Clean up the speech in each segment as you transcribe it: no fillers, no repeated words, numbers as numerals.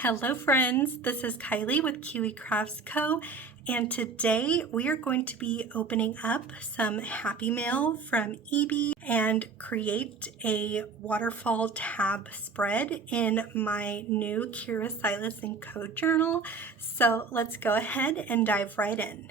Hello friends, this is Kylie with Kiwi Crafts Co. And today we are going to be opening up some Happy Mail from IEEBEE and create a waterfall tab spread in my new Kira Silas & Co journal. So let's go ahead and dive right in.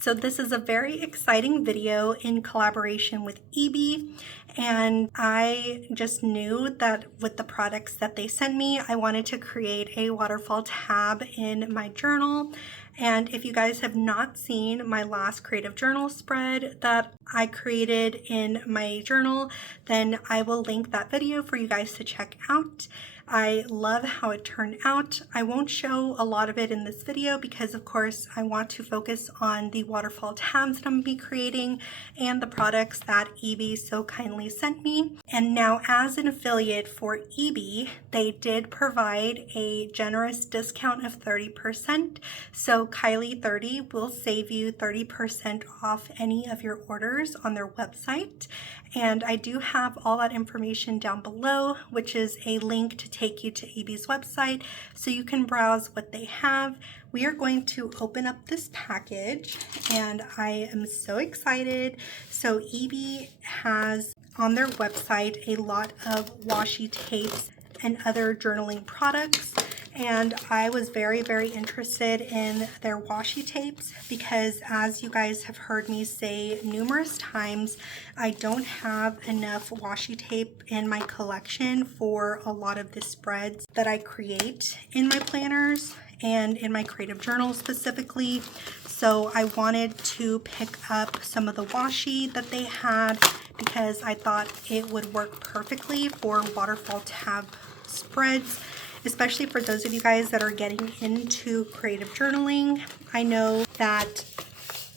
So this is a very exciting video in collaboration with IEEBEE, and I just knew that with the products that they sent me, I wanted to create a waterfall tab in my journal. And if you guys have not seen my last creative journal spread that I created in my journal, then I will link that video for you guys to check out. I love how it turned out. I won't show a lot of it in this video because of course I want to focus on the waterfall tabs that I'm going to be creating and the products that IEEBEE so kindly sent me. And now as an affiliate for IEEBEE, they did provide a generous discount of 30%. So Kylie 30 will save you 30% off any of your orders on their website. And I do have all that information down below, which is a link to take you to IEEBEE's website so you can browse what they have. We are going to open up this package and I am so excited. So IEEBEE has on their website a lot of washi tapes and other journaling products. And I was very interested in their washi tapes because, as you guys have heard me say numerous times, I don't have enough washi tape in my collection for a lot of the spreads that I create in my planners and in my creative journal specifically. So I wanted to pick up some of the washi that they had because I thought it would work perfectly for waterfall tab spreads, especially for those of you guys that are getting into creative journaling. I know that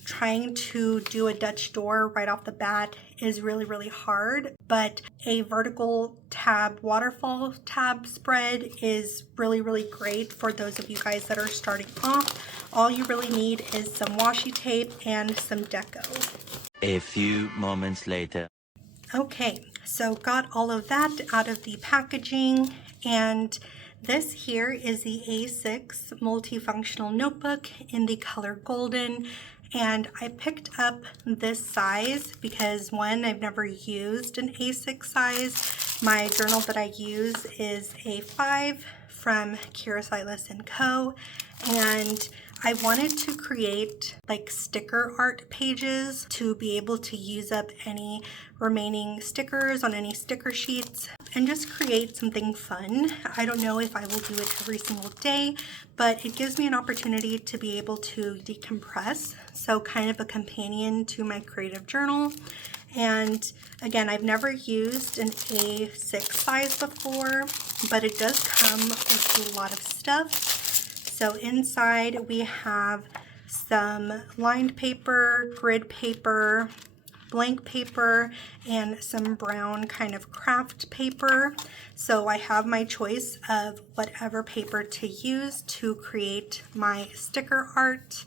trying to do a Dutch door right off the bat is really hard, but a vertical tab waterfall tab spread is really great for those of you guys that are starting off. All you really need is some washi tape and some deco. A few moments later. Okay, so got all of that out of the packaging, and this here is the A6 multifunctional notebook in the color golden. And I picked up this size because one, I've never used an A6 size. My journal that I use is A5 from Kira Silas & Co. And I wanted to create like sticker art pages to be able to use up any remaining stickers on any sticker sheets and just create something fun. I don't know if I will do it every single day, but it gives me an opportunity to be able to decompress. So kind of a companion to my creative journal. And again, I've never used an A6 size before, but it does come with a lot of stuff. So inside we have some lined paper, grid paper, blank paper, and some brown kind of craft paper. So I have my choice of whatever paper to use to create my sticker art,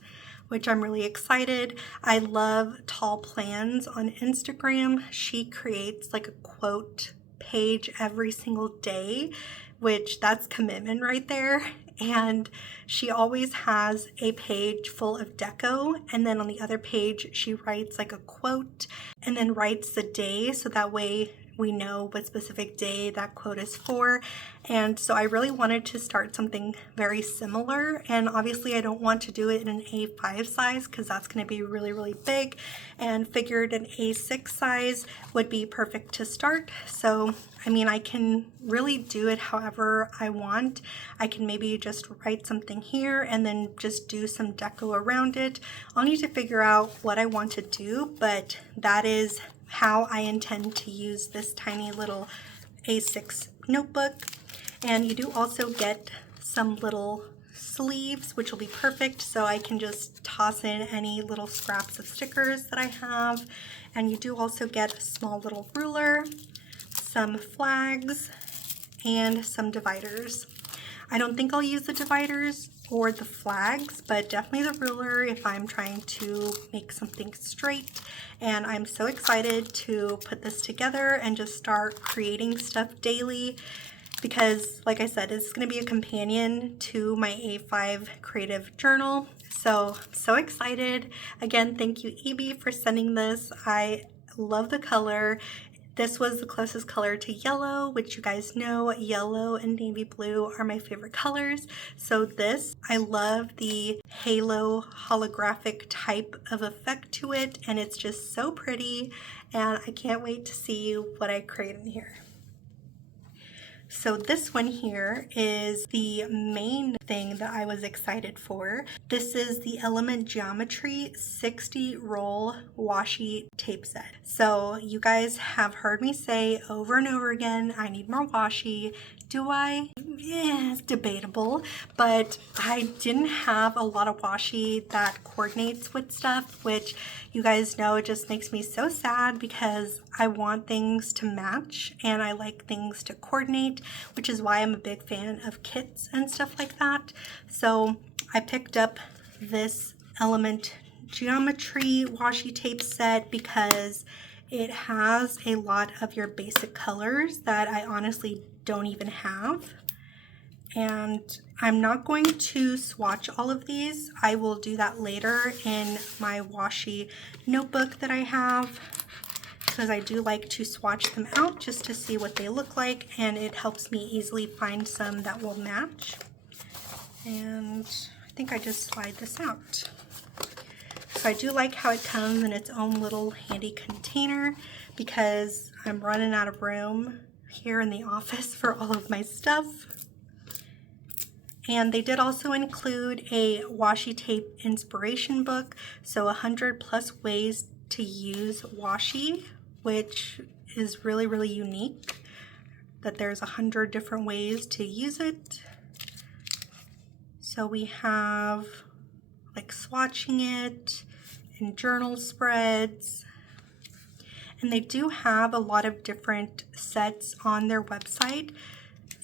which I'm really excited. I love Tall Plans on Instagram. She creates like a quote page every single day, which that's commitment right there. And she always has a page full of deco, and then on the other page she writes like a quote and then writes the day, so that way we know what specific day that quote is for. And so I really wanted to start something very similar, and obviously I don't want to do it in an A5 size because that's going to be really big, and figured an A6 size would be perfect to start. So I mean, I can really do it however I want. I can maybe just write something here and then just do some deco around it. I'll need to figure out what I want to do, but that is how I intend to use this tiny little A6 notebook. And you do also get some little sleeves, which will be perfect, so I can just toss in any little scraps of stickers that I have. And you do also get a small little ruler, some flags, and some dividers. I don't think I'll use the dividers or the flags, but definitely the ruler if I'm trying to make something straight. And I'm so excited to put this together and just start creating stuff daily, because like I said, it's going to be a companion to my A5 creative journal. So excited. Again, thank you IEEBEE for sending this. I love the color. This was the closest color to yellow, which you guys know yellow and navy blue are my favorite colors. So this, I love the halo holographic type of effect to it, and it's just so pretty, and I can't wait to see what I create in here. So this one here is the main thing that I was excited for. This is the Element Geometry 60 roll washi tape set. So you guys have heard me say over and over again, I need more washi. Do I? Yeah, it's debatable, but I didn't have a lot of washi that coordinates with stuff, which you guys know it just makes me so sad because I want things to match and I like things to coordinate, which is why I'm a big fan of kits and stuff like that. So I picked up this Element Geometry washi tape set because it has a lot of your basic colors that I honestly don't even have. And I'm not going to swatch all of these. I will do that later in my washi notebook that I have, because I do like to swatch them out just to see what they look like, and it helps me easily find some that will match. And I think I just slide this out. So I do like how it comes in its own little handy container, because I'm running out of room here in the office for all of my stuff. And they did also include a washi tape inspiration book, so 100+ ways to use washi, which is really, really unique, that there's 100 different ways to use it. So we have like swatching it and journal spreads. And they do have a lot of different sets on their website.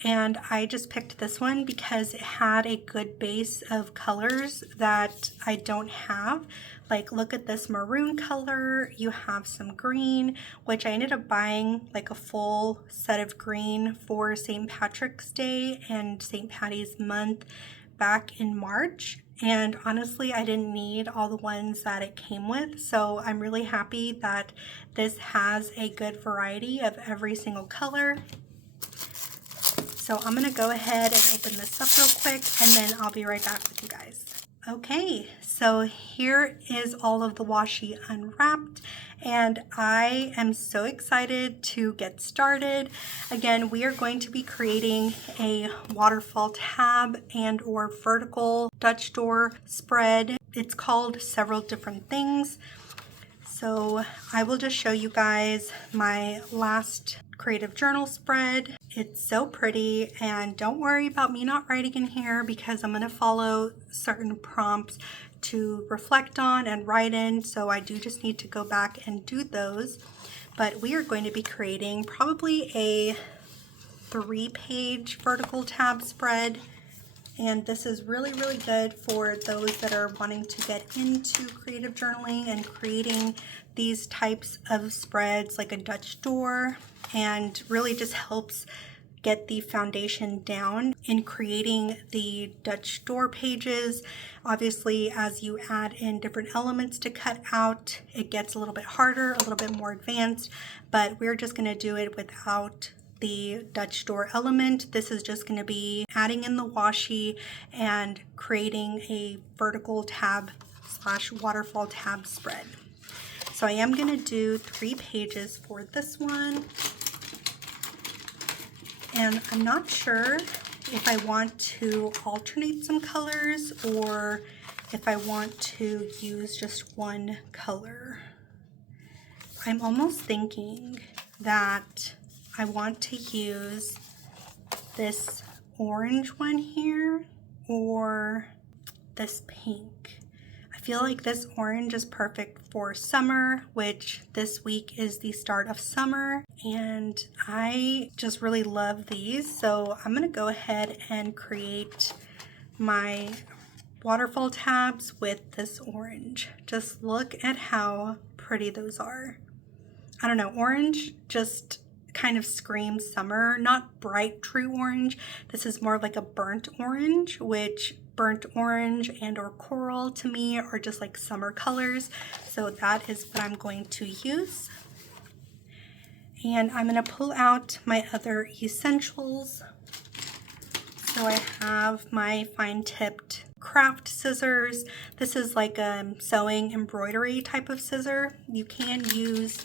And I just picked this one because it had a good base of colors that I don't have. Like, look at this maroon color, you have some green, which I ended up buying like a full set of green for St. Patrick's Day and St. Patty's month back in March. And honestly, I didn't need all the ones that it came with. So I'm really happy that this has a good variety of every single color. So I'm gonna go ahead and open this up real quick, and then I'll be right back with you guys. Okay, so here is all of the washi unwrapped, and I am so excited to get started. Again, we are going to be creating a waterfall tab and or vertical Dutch door spread. It's called several different things. So I will just show you guys my last creative journal spread. It's so pretty, and don't worry about me not writing in here because I'm going to follow certain prompts to reflect on and write in, so I do just need to go back and do those. But we are going to be creating probably a 3-page vertical tab spread, and this is really, really good for those that are wanting to get into creative journaling and creating these types of spreads like a Dutch door, and really just helps get the foundation down in creating the Dutch door pages. Obviously, as you add in different elements to cut out, it gets a little bit harder, a little bit more advanced, but we're just going to do it without the Dutch door element. This is just going to be adding in the washi and creating a vertical tab / waterfall tab spread. So I am going to do 3 pages for this one. And I'm not sure if I want to alternate some colors or if I want to use just one color. I'm almost thinking that I want to use this orange one here or this pink. I feel like this orange is perfect for summer, which this week is the start of summer, and I just really love these. So I'm gonna go ahead and create my waterfall tabs with this orange. Just look at how pretty those are. I don't know, orange just kind of screams summer, not bright true orange. This is more of like a burnt orange, which burnt orange and or coral to me are just like summer colors. So that is what I'm going to use. And I'm going to pull out my other essentials. So I have my fine tipped craft scissors. This is like a sewing embroidery type of scissor. You can use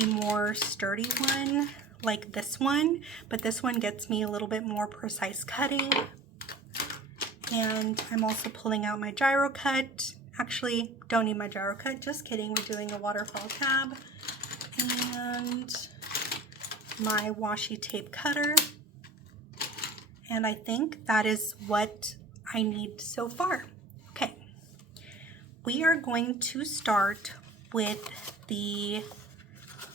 a more sturdy one like this one, but this one gets me a little bit more precise cutting. And I'm also pulling out my gyro cut. Actually, don't need my gyro cut, just kidding, we're doing a waterfall tab. And my washi tape cutter. And I think that is what I need so far. Okay, we are going to start with the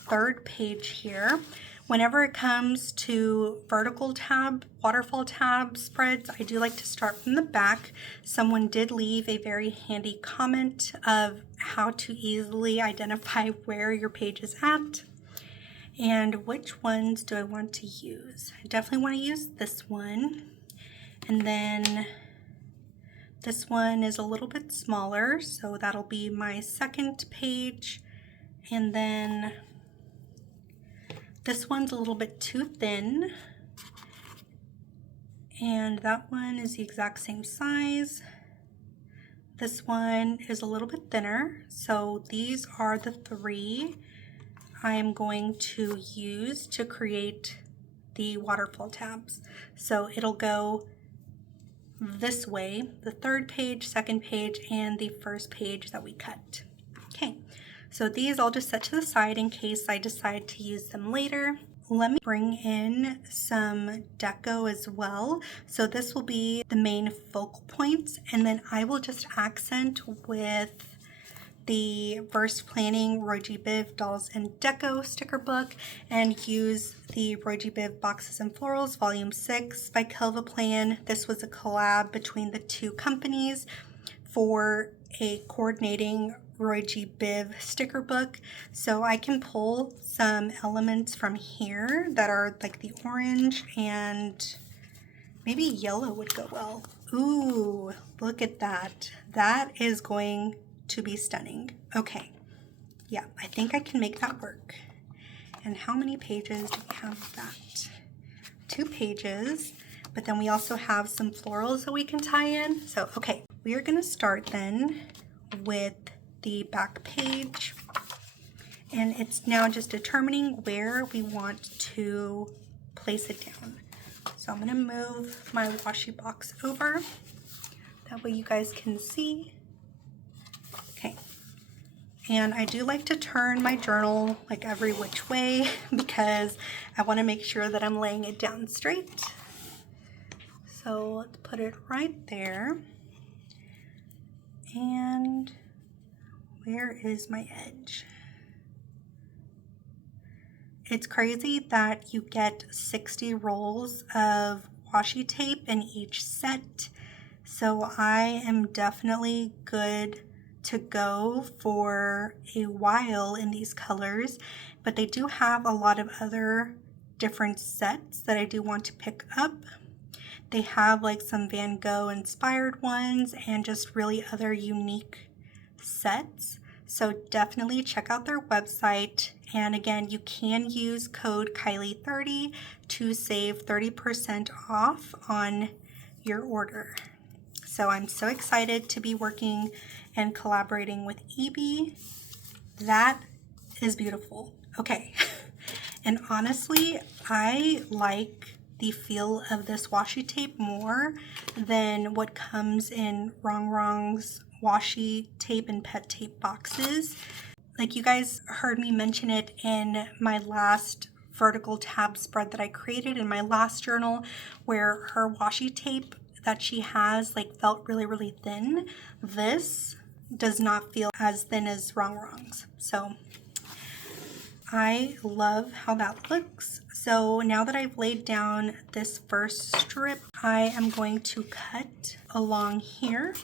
third page here. Whenever it comes to vertical tab, waterfall tab spreads, I do like to start from the back. Someone did leave a very handy comment of how to easily identify where your page is at. And which ones do I want to use? I definitely want to use this one. And then this one is a little bit smaller, so that'll be my second page. And then this one's a little bit too thin. And that one is the exact same size. This one is a little bit thinner. So these are the three I am going to use to create the waterfall tabs. So it'll go this way, the third page, second page, and the first page that we cut. Okay, so these I'll just set to the side in case I decide to use them later. Let me bring in some deco as well. So this will be the main focal points, and then I will just accent with the Verse Planning Roji Biv Dolls and Deco sticker book and use the Roji Biv Boxes and Florals Volume 6 by Kelva Plan. This was a collab between the two companies for a coordinating Roji Biv sticker book. So I can pull some elements from here that are like the orange and maybe yellow would go well. Ooh, look at that. That is going to be stunning. Okay, yeah, I think I can make that work. And how many pages do we have of that? 2 pages, but then we also have some florals that we can tie in. So, okay, we are gonna start then with the back page. And it's now just determining where we want to place it down. So I'm gonna move my washi box over. That way you guys can see. Okay, and I do like to turn my journal like every which way because I want to make sure that I'm laying it down straight. So let's put it right there. And where is my edge? It's crazy that you get 60 rolls of washi tape in each set. So I am definitely good to go for a while in these colors, but they do have a lot of other different sets that I do want to pick up. They have like some Van Gogh inspired ones and just really other unique sets. So definitely check out their website. And again, you can use code Kylie30 to save 30% off on your order. So I'm so excited to be working and collaborating with IEEBEE. That is beautiful. Okay, and honestly, I like the feel of this washi tape more than what comes in Wrong Wrong's washi tape and pet tape boxes. Like you guys heard me mention it in my last vertical tab spread that I created in my last journal, where her washi tape that she has like felt really thin. This does not feel as thin as Wrong Wrong's. So I love how that looks. So now that I've laid down this first strip, I am going to cut along here.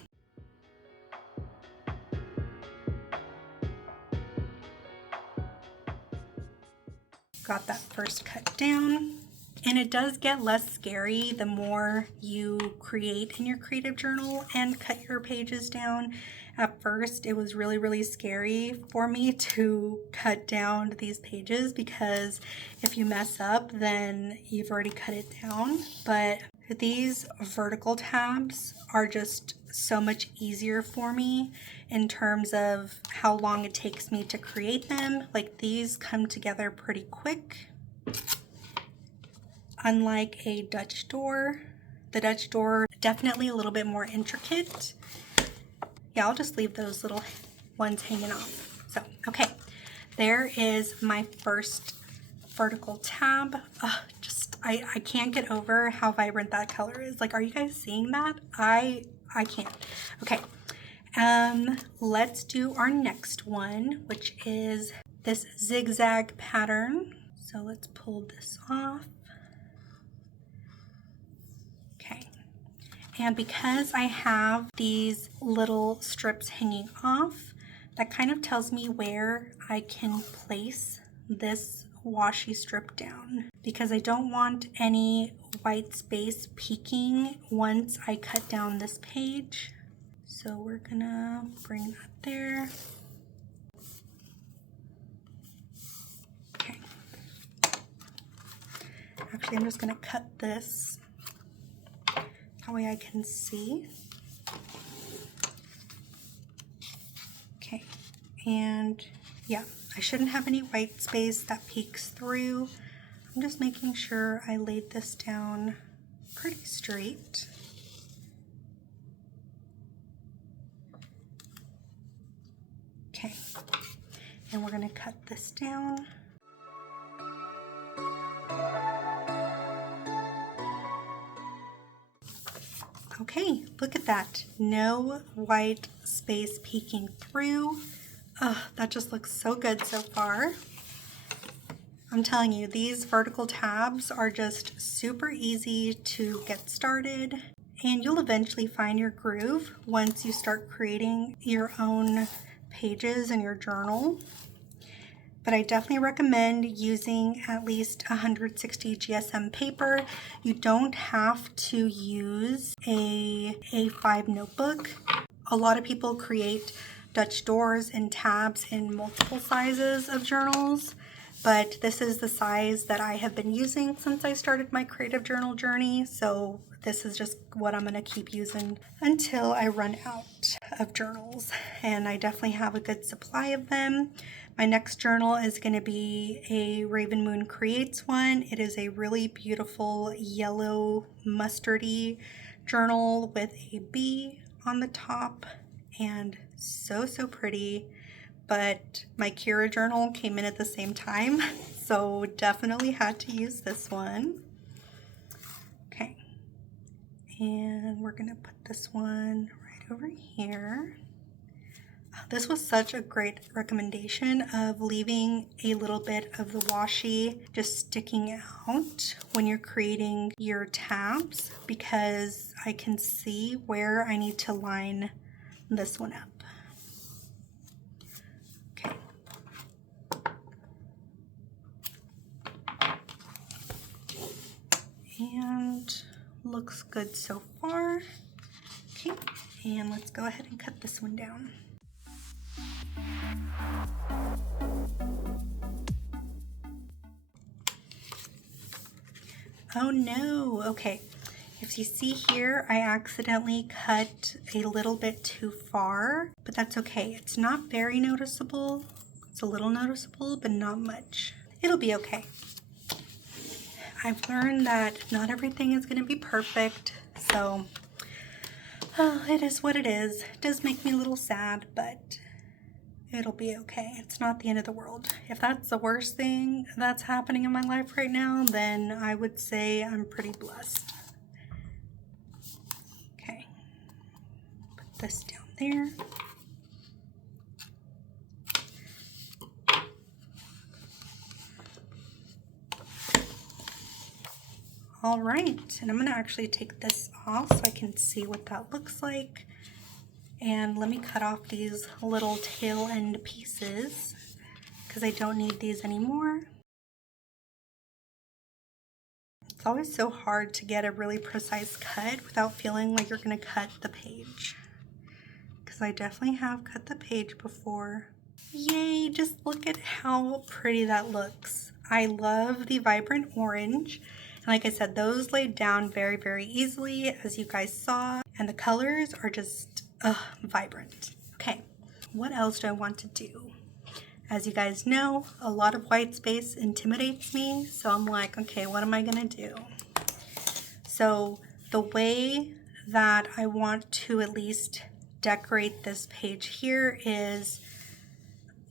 got that first cut down. And it does get less scary the more you create in your creative journal and cut your pages down. At first, it was really scary for me to cut down these pages because if you mess up, then you've already cut it down. But these vertical tabs are just so much easier for me in terms of how long it takes me to create them. Like, these come together pretty quick. Unlike a Dutch door, the Dutch door definitely a little bit more intricate. Yeah, I'll just leave those little ones hanging off. So, okay, there is my first vertical tab. I can't get over how vibrant that color is. Like, are you guys seeing that? I can't. Okay, let's do our next one, which is this zigzag pattern. So let's pull this off. And because I have these little strips hanging off, that kind of tells me where I can place this washi strip down, because I don't want any white space peeking once I cut down this page. So we're gonna bring that there. Okay. Actually, I'm just gonna cut this. That way I can see. Okay, and yeah, I shouldn't have any white space that peeks through. I'm just making sure I laid this down pretty straight. Okay, and we're gonna cut this down. Okay, look at that. No white space peeking through. Oh, that just looks so good so far. I'm telling you, these vertical tabs are just super easy to get started, and you'll eventually find your groove once you start creating your own pages in your journal. But I definitely recommend using at least 160 GSM paper. You don't have to use a A5 notebook. A lot of people create Dutch doors and tabs in multiple sizes of journals, but this is the size that I have been using since I started my creative journal journey. So this is just what I'm gonna keep using until I run out of journals, and I definitely have a good supply of them. My next journal is going to be a Raven Moon Creates one. It is a really beautiful yellow mustardy journal with a bee on the top, and so pretty. But my Kira journal came in at the same time, so definitely had to use this one. Okay, and we're gonna put this one right over here. This was such a great recommendation of leaving a little bit of the washi just sticking out when you're creating your tabs, because I can see where I need to line this one up. Okay. And looks good so far. Okay, and let's go ahead and cut this one down. Oh no, okay. If you see here, I accidentally cut a little bit too far, but that's okay. It's not very noticeable. It's a little noticeable, but not much. It'll be okay. I've learned that not everything is gonna be perfect, so it is what it is. It does make me a little sad, but it'll be okay. It's not the end of the world. If that's the worst thing that's happening in my life right now, then I would say I'm pretty blessed. Okay, put this down there. All right, and I'm gonna actually take this off so I can see what that looks like. And let me cut off these little tail end pieces because I don't need these anymore. It's always so hard to get a really precise cut without feeling like you're gonna cut the page. Because I definitely have cut the page before. Yay, just look at how pretty that looks. I love the vibrant orange. And like I said, those laid down very, very easily, as you guys saw. And the colors are just vibrant. Okay, what else do I want to do? As you guys know, a lot of white space intimidates me. So I'm like, okay, what am I gonna do? So the way that I want to at least decorate this page here is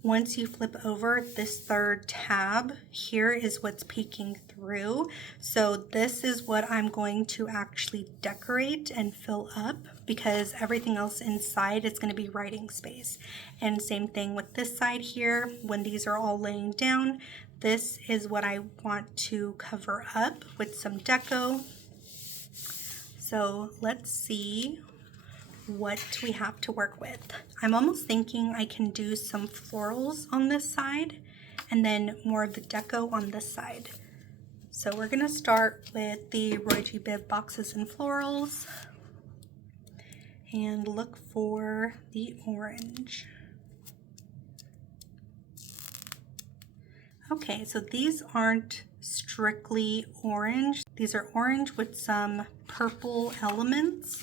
once you flip over this third tab, here is what's peeking through. So this is what I'm going to actually decorate and fill up, because everything else inside is going to be writing space. And same thing with this side here. When these are all laying down, this is what I want to cover up with some deco. So let's see what we have to work with. I'm almost thinking I can do some florals on this side and then more of the deco on this side. So we're gonna start with the IEEBEE boxes and florals and look for the orange. Okay, so these aren't strictly orange. These are orange with some purple elements,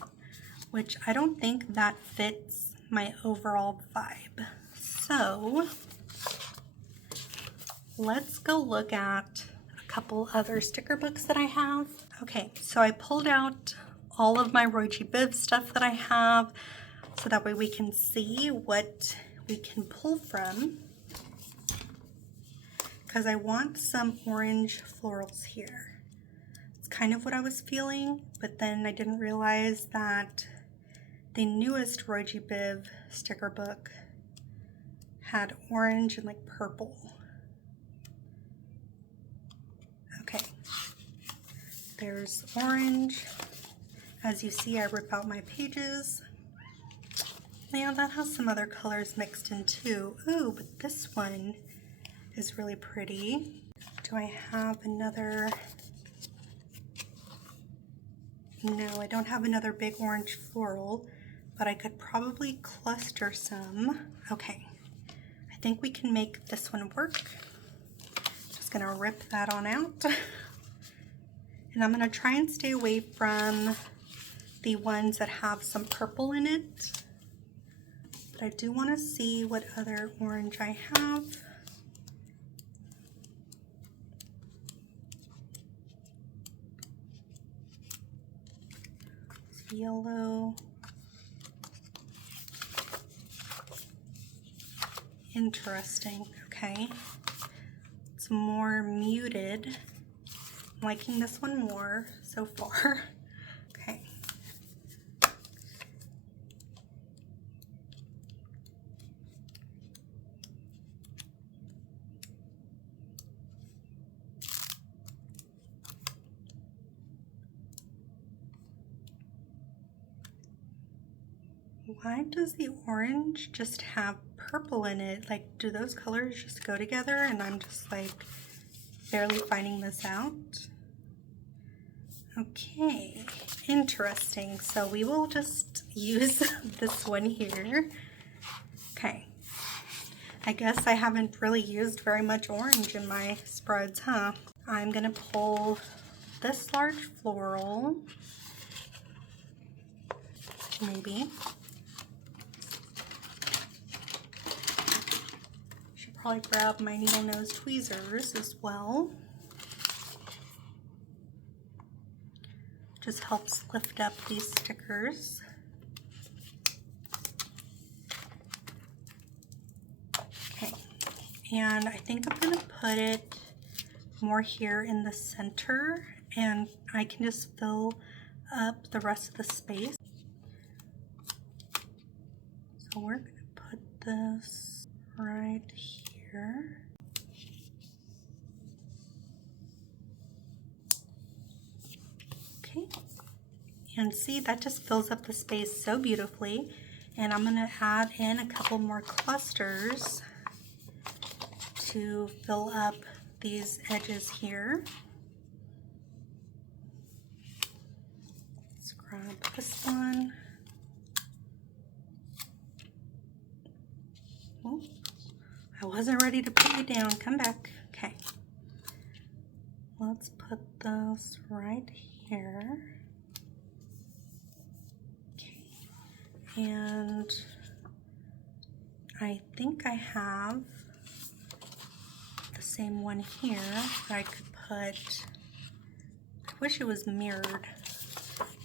which I don't think that fits my overall vibe. So let's go look at a couple other sticker books that I have. Okay, so I pulled out all of my IEEBEE stuff that I have so that way we can see what we can pull from, because I want some orange florals here. It's kind of what I was feeling, but then I didn't realize that the newest IEEBEE sticker book had orange and like purple. Okay, there's orange. As you see, I rip out my pages. Yeah, that has some other colors mixed in too. Ooh, but this one is really pretty. Do I have another? No, I don't have another big orange floral, but I could probably cluster some. Okay, I think we can make this one work. Just gonna rip that on out. And I'm gonna try and stay away from the ones that have some purple in it. But I do wanna see what other orange I have. It's yellow. Interesting, okay. It's more muted. I'm liking this one more so far. Okay. Why does the orange just have purple in it? Like, do those colors just go together and I'm just like barely finding this out? Okay, interesting. So we will just use this one here. Okay, I guess I haven't really used very much orange in my spreads, huh? I'm gonna pull this large floral, maybe. Probably grab my needle nose tweezers as well. Just helps lift up these stickers. Okay, and I think I'm gonna put it more here in the center, and I can just fill up the rest of the space. So we're gonna put this right here. Okay, and see, that just fills up the space so beautifully. And I'm gonna add in a couple more clusters to fill up these edges here. this one. Oh, I wasn't ready to put you down. Come back. Okay. Let's put this right here. Okay. And I think I have the same one here that I could put. I wish it was mirrored.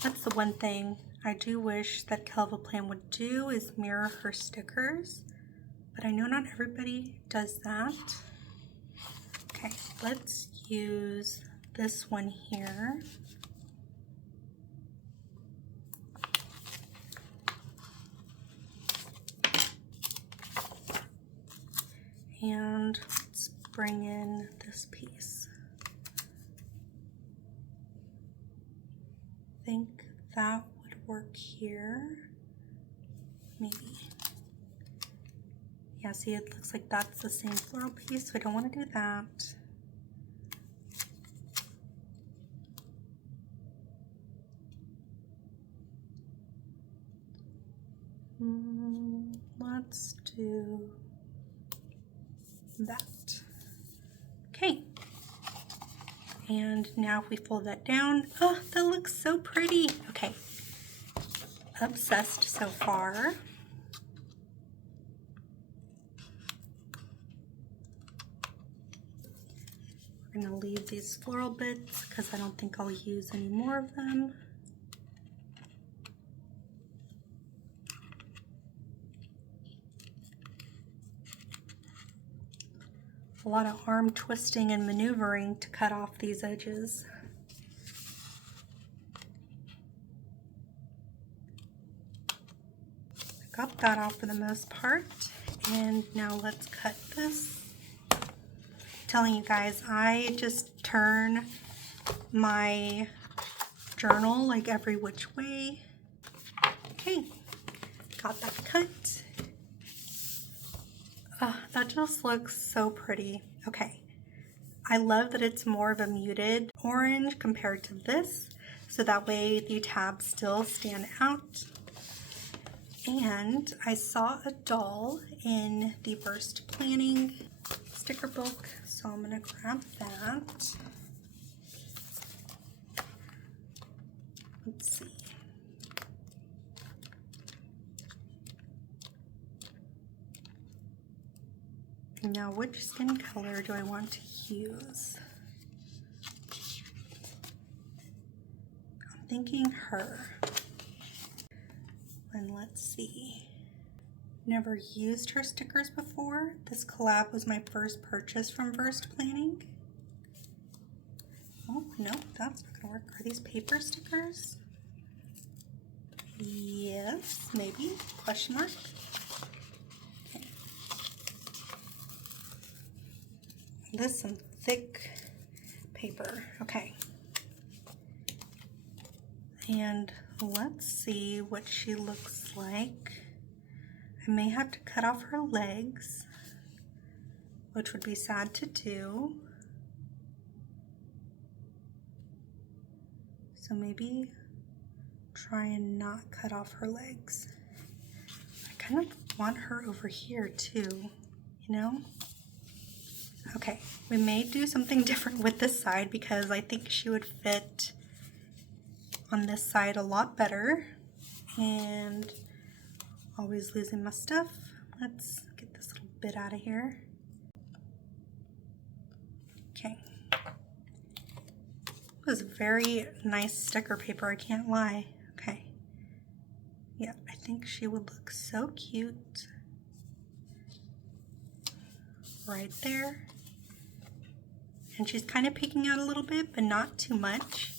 That's the one thing I do wish that Kelva Plan would do, is mirror her stickers. But I know not everybody does that. Okay, let's use this one here. And let's bring in this piece. I think that would work here. Maybe. Yeah, see, it looks like that's the same floral piece, so I don't want to do that. Let's do that. Okay. And now if we fold that down, oh, that looks so pretty. Okay. Obsessed so far. We're gonna leave these floral bits because I don't think I'll use any more of them. A lot of arm twisting and maneuvering to cut off these edges. I got that off for the most part, and now let's cut this. Telling you guys, I just turn my journal like every which way. Okay, got that cut. Oh, that just looks so pretty. Okay, I love that it's more of a muted orange compared to this, so that way the tabs still stand out. And I saw a doll in the Burst Planning sticker book, so I'm gonna grab that. Let's see. Now, which skin color do I want to use? I'm thinking her. And let's see. Never used her stickers before. This collab was my first purchase from Burst Planning. Oh, no, that's not gonna work. Are these paper stickers? Yes, maybe, question mark. Okay. This is some thick paper, okay. And let's see what she looks like. I may have to cut off her legs, which would be sad to do. So maybe try and not cut off her legs. I kind of want her over here too, you know? Okay, we may do something different with this side because I think she would fit on this side a lot better. And always losing my stuff. Let's get this little bit out of here. Okay. It was very nice sticker paper, I can't lie. Okay. Yeah, I think she would look so cute. Right there. And she's kind of peeking out a little bit, but not too much.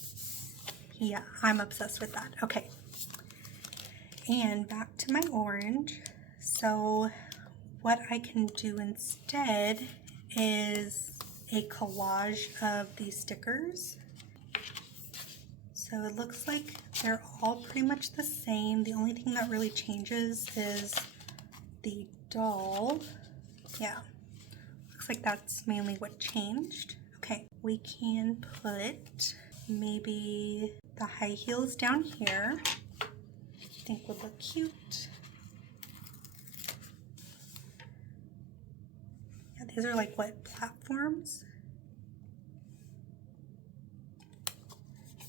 Yeah, I'm obsessed with that. Okay. And back to my orange. So what I can do instead is a collage of these stickers. So it looks like they're all pretty much the same. The only thing that really changes is the doll. Yeah, looks like that's mainly what changed. Okay, we can put maybe the high heels down here. think would look cute. Yeah, these are like what, platforms?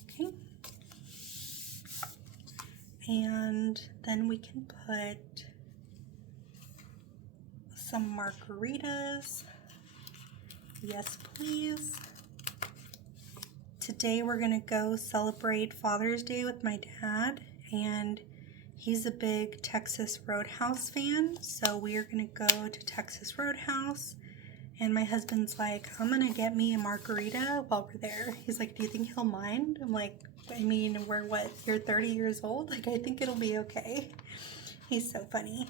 Okay. And then we can put some margaritas. Yes, please. Today we're gonna go celebrate Father's Day with my dad, and he's a big Texas Roadhouse fan, so we are gonna go to Texas Roadhouse, and my husband's like, I'm gonna get me a margarita while we're there. He's like, do you think he'll mind? I'm like, I mean, we're what, you're 30 years old? Like, I think it'll be okay. He's so funny.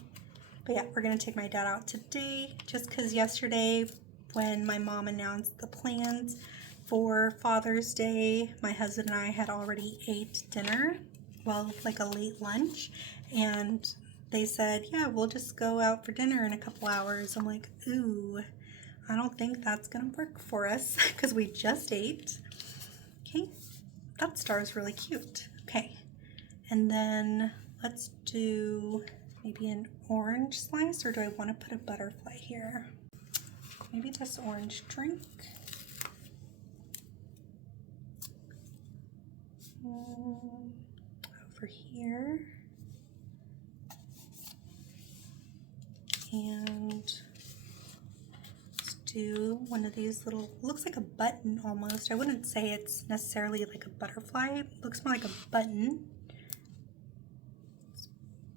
But yeah, we're gonna take my dad out today, just because yesterday when my mom announced the plans for Father's Day, my husband and I had already ate dinner, well, like a late lunch, and they said, yeah, we'll just go out for dinner in a couple hours. I'm like, ooh, I don't think that's gonna work for us because we just ate. Okay, that star is really cute. Okay, and then let's do maybe an orange slice, or do I want to put a butterfly here? Maybe this orange drink. Over here. And let's do one of these little, looks like a button almost. I wouldn't say it's necessarily like a butterfly. It looks more like a button.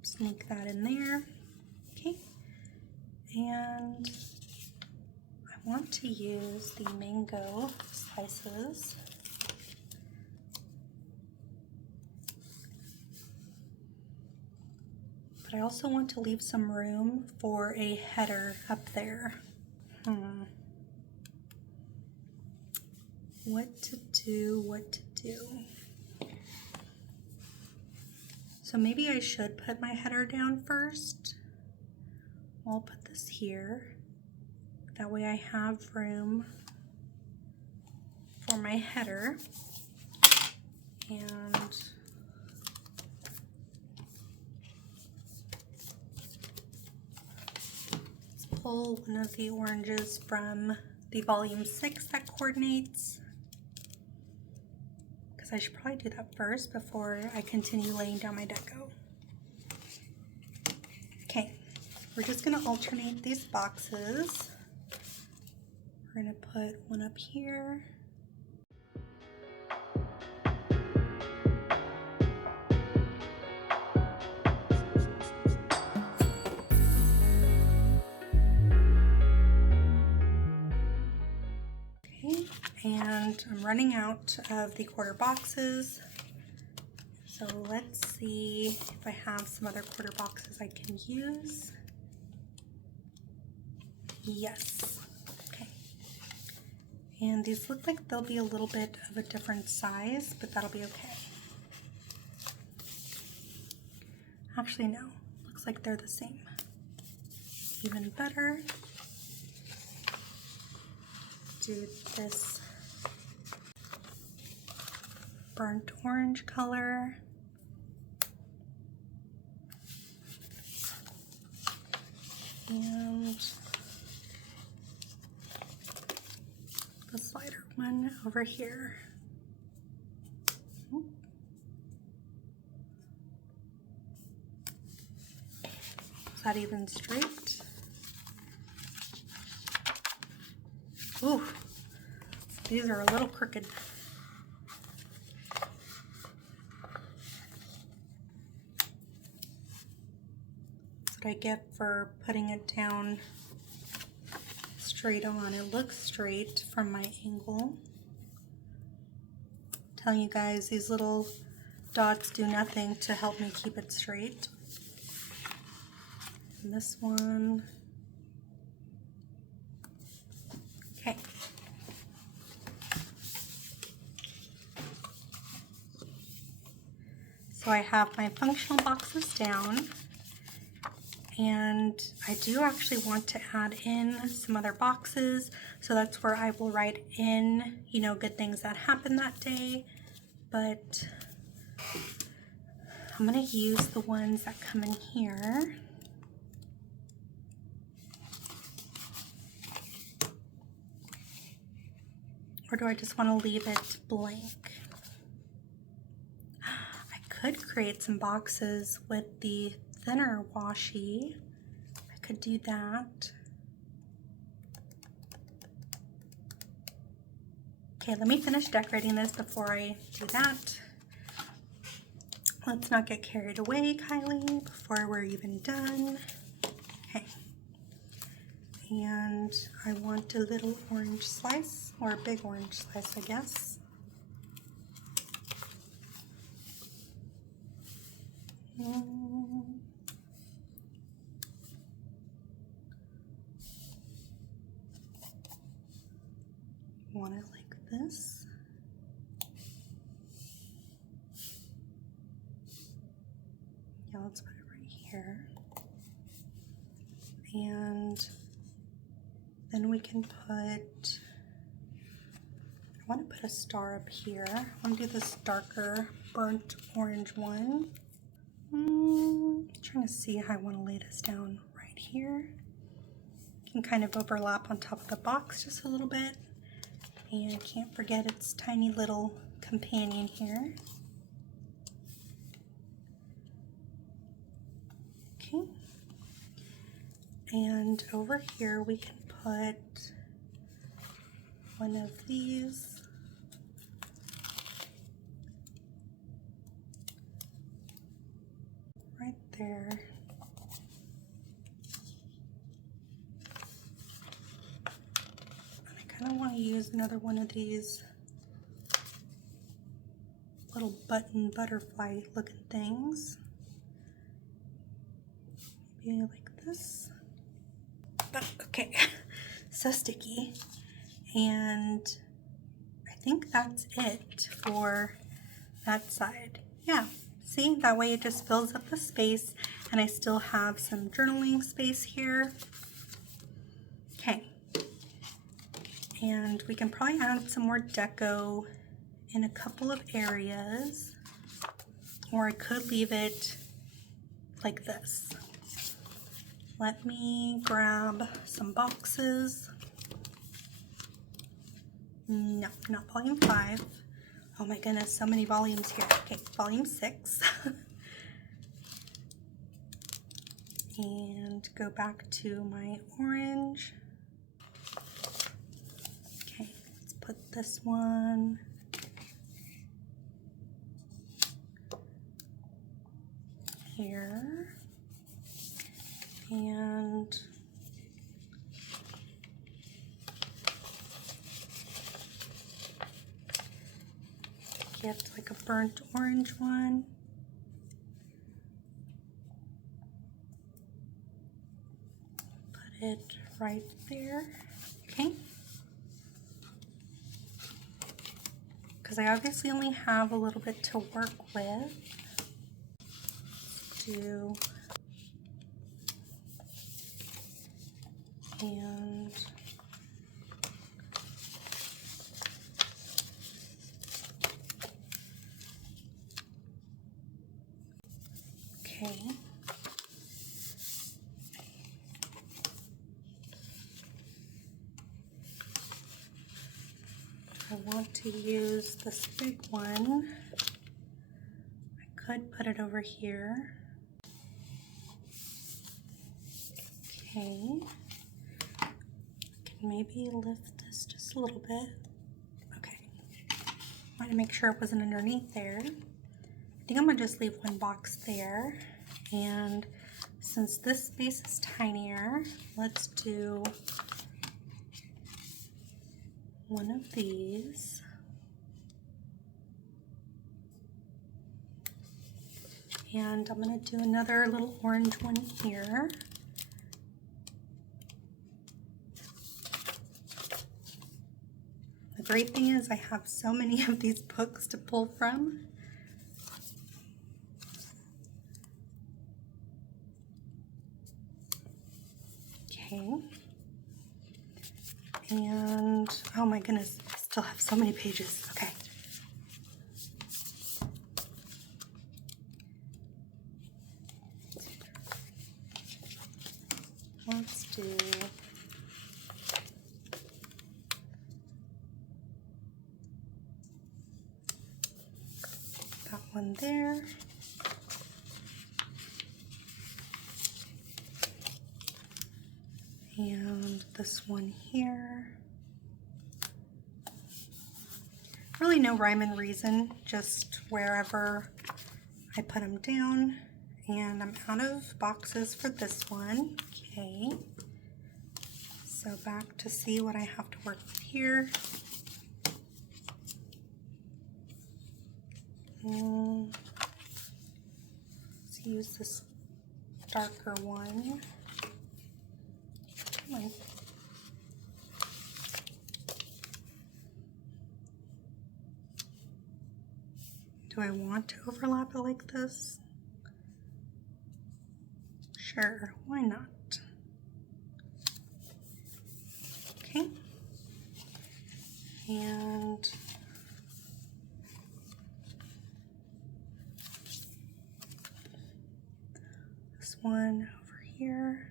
Sneak that in there. Okay. And I want to use the mango slices. But I also want to leave some room for a header up there. What to do. So maybe I should put my header down first. I'll put this here. That way I have room for my header. And let's pull one of the oranges from the volume 6 that coordinates. Because I should probably do that first before I continue laying down my deco. Okay, we're just gonna alternate these boxes. We're gonna put one up here. Okay, and I'm running out of the quarter boxes. So let's see if I have some other quarter boxes I can use. Yes. Okay. And these look like they'll be a little bit of a different size, but that'll be okay. Actually, no. Looks like they're the same. Even better. Do this burnt orange color. And the slider one over here. Is that even straight? Ooh, these are a little crooked. That's what I get for putting it down straight on. It looks straight from my angle. I'm telling you guys, these little dots do nothing to help me keep it straight. And this one. Okay. So I have my functional boxes down, and I do actually want to add in some other boxes. So that's where I will write in, you know, good things that happened that day. But I'm going to use the ones that come in here. Or do I just want to leave it blank? I could create some boxes with the thinner washi. I could do that. Okay, let me finish decorating this before I do that. Let's not get carried away, Kylie, before we're even done. Okay. And I want a little orange slice, or a big orange slice, I guess. Want it like this. Yeah, let's put it right here. And then we can put, I want to put a star up here. I want to do this darker burnt orange one. I'm trying to see how I want to lay this down right here. Can kind of overlap on top of the box just a little bit. And I can't forget its tiny little companion here. Okay. And over here we can put one of these. Right there. And I kind of want to use another one of these little button butterfly looking things. Maybe like this. Okay, so sticky. And I think that's it for that side. Yeah, see, that way it just fills up the space and I still have some journaling space here. Okay, and we can probably add some more deco in a couple of areas, or I could leave it like this. Let me grab some boxes. No, not volume 5. Oh my goodness, so many volumes here. Okay, volume 6. And go back to my orange. Okay, let's put this one here. And get like a burnt orange one. Put it right there. Okay. Because I obviously only have a little bit to work with. Do and okay. I want to use this big one. I could put it over here. Okay. I can maybe lift this just a little bit. Okay. Want to make sure it wasn't underneath there. I think I'm gonna just leave one box there. And since this space is tinier, let's do one of these. And I'm gonna do another little orange one here. The great thing is I have so many of these books to pull from. Okay. And oh my goodness, I still have so many pages. Okay. one there. And this one here. Really no rhyme and reason, just wherever I put them down. And I'm out of boxes for this one. Okay. So back to see what I have to work with here. Let's use this darker one. Come on. Do I want to overlap it like this? Sure, why not? Okay. And this one over here.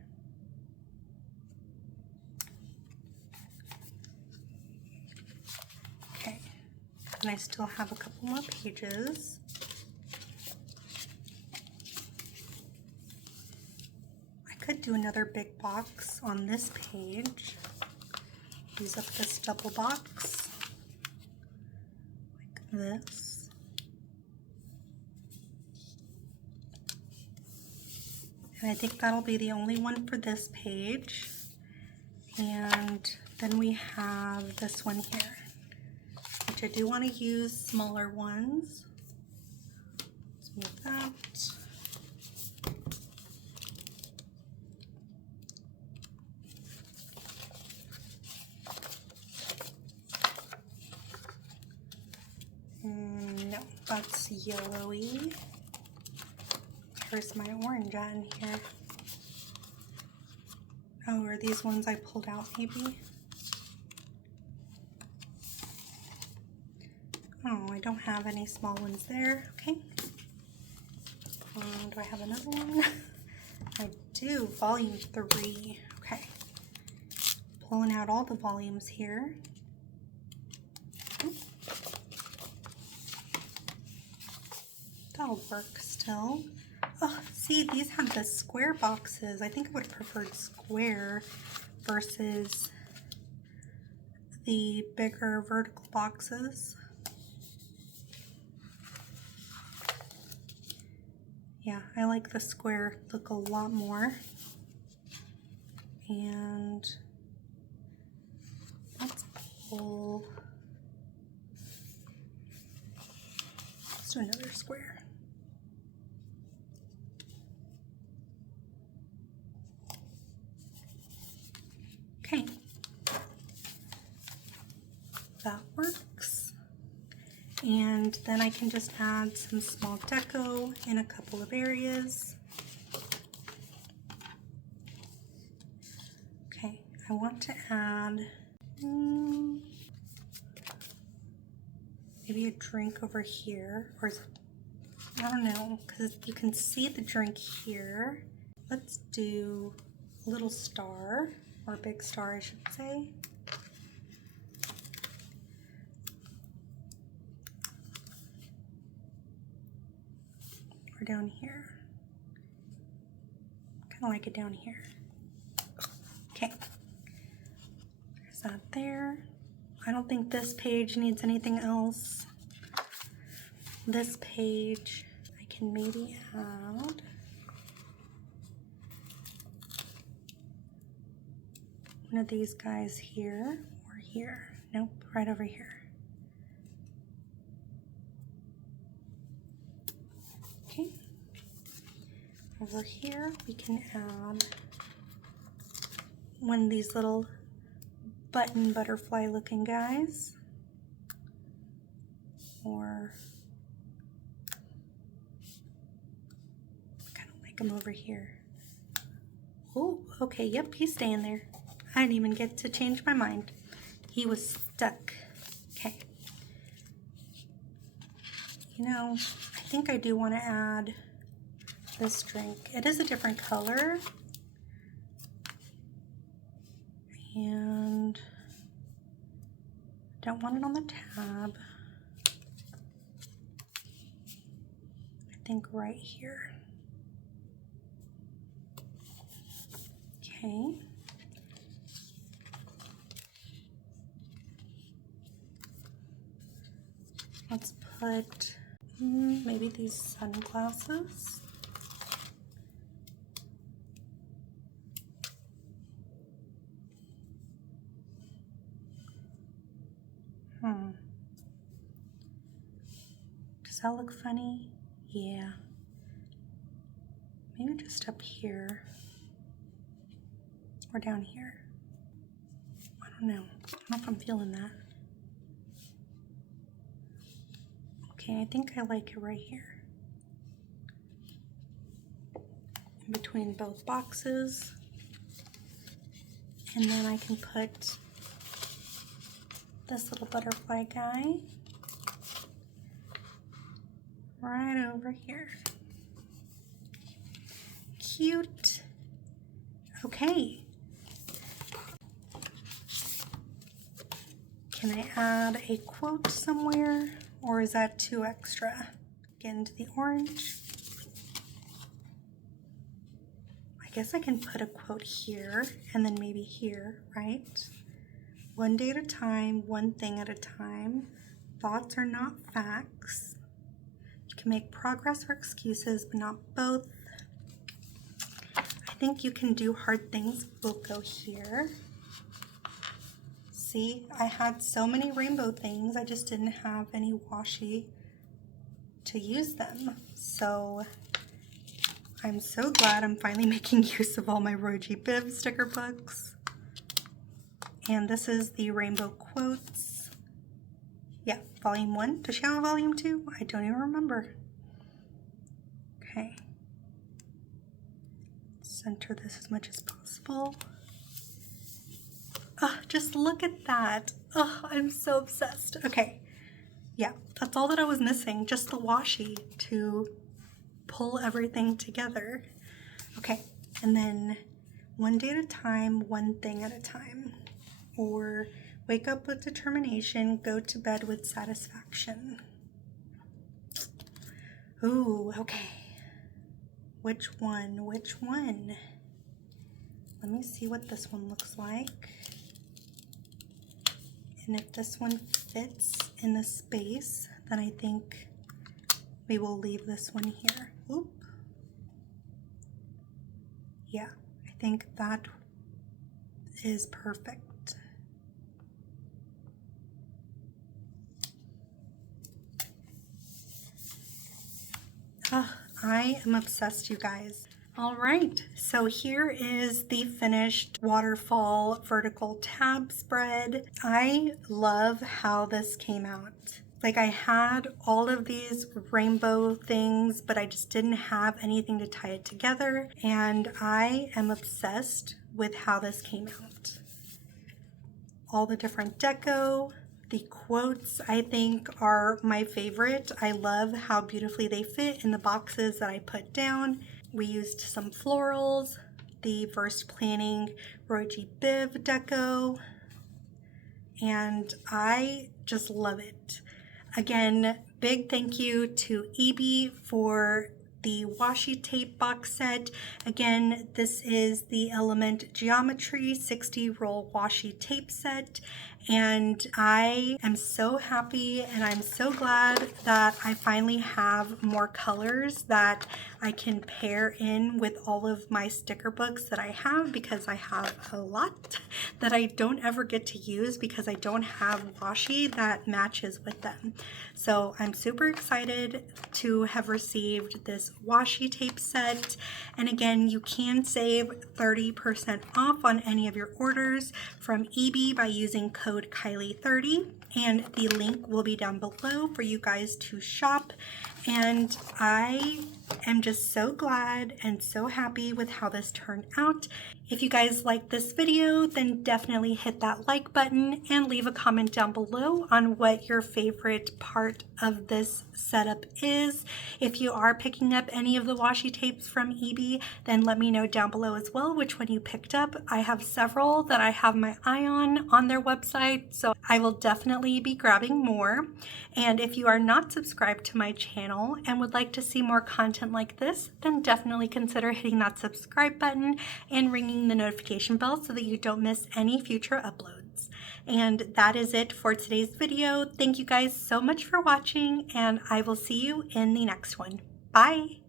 Okay, and I still have a couple more pages. I could do another big box on this page. Use up this double box like this. And I think that'll be the only one for this page. And then we have this one here, which I do want to use smaller ones. Let's move that. No, that's yellowy. Where's my orange at in here? Oh, are these ones I pulled out maybe? Oh, I don't have any small ones there. Okay. Do I have another one? I do, volume 3. Okay. Pulling out all the volumes here. That'll work still. Oh, see, these have the square boxes. I think I would have preferred square versus the bigger vertical boxes. Yeah, I like the square look a lot more. And let's pull, let's do another square. Okay, that works. And then I can just add some small deco in a couple of areas. Okay, I want to add maybe a drink over here, or is it, I don't know, because you can see the drink here. Let's do a little star, or a big star I should say. Or down here. Kind of like it down here. Okay. There's that there. I don't think this page needs anything else. This page I can maybe add one of these guys here or here. Nope, right over here. Okay. Over here we can add one of these little button butterfly looking guys. Or I kind of like him over here. Oh, okay, yep, he's staying there. I didn't even get to change my mind. He was stuck. Okay. You know, I think I do want to add this drink. It is a different color. And don't want it on the tab. think right here. Okay. Let's put maybe these sunglasses. Does that look funny? Yeah. Maybe just up here or down here. I don't know. I don't know if I'm feeling that. Okay, I think I like it right here. In between both boxes. And then I can put this little butterfly guy right over here. Cute. Okay. Can I add a quote somewhere, or is that too extra? Get into the orange. I guess I can put a quote here and then maybe here, right? One day at a time, one thing at a time. Thoughts are not facts. You can make progress or excuses, but not both. I think you can do hard things. We'll go here. See, I had so many rainbow things, I just didn't have any washi to use them. So I'm so glad I'm finally making use of all my IEEBEE sticker books. And this is the Rainbow Quotes. Yeah, volume 1. Does she have a volume 2? I don't even remember. Okay. Center this as much as possible. Oh, just look at that. Oh, I'm so obsessed. Okay. Yeah, that's all that I was missing. Just the washi to pull everything together. Okay, and then one day at a time, one thing at a time. Or wake up with determination, go to bed with satisfaction. Ooh, okay. Which one? Which one? Let me see what this one looks like. And if this one fits in the space, then I think we will leave this one here. Oop. Yeah, I think that is perfect. Oh, I am obsessed, you guys. All right, so here is the finished waterfall vertical tab spread. I love how this came out. Like, I had all of these rainbow things, but I just didn't have anything to tie it together. And I am obsessed with how this came out. All the different deco. The quotes, I think, are my favorite. I love how beautifully they fit in the boxes that I put down. We used some florals, the Versed Planning IEEBEE deco, and I just love it. Again, big thank you to IEEBEE for the washi tape box set. Again, this is the Element Geometry 60 roll washi tape set, and I am so happy and I'm so glad that I finally have more colors that I can pair in with all of my sticker books that I have, because I have a lot that I don't ever get to use because I don't have washi that matches with them. So I'm super excited to have received this washi tape set. And again, you can save 30% off on any of your orders from IEEBEE by using code Kylie30, and the link will be down below for you guys to shop. And I am just so glad and so happy with how this turned out. If you guys like this video, then definitely hit that like button and leave a comment down below on what your favorite part of this setup is. If you are picking up any of the washi tapes from IEEBEE, then let me know down below as well which one you picked up. I have several that I have my eye on their website, so I will definitely be grabbing more. And if you are not subscribed to my channel, channel and would like to see more content like this, then definitely consider hitting that subscribe button and ringing the notification bell so that you don't miss any future uploads. And that is it for today's video. Thank you guys so much for watching, and I will see you in the next one. Bye!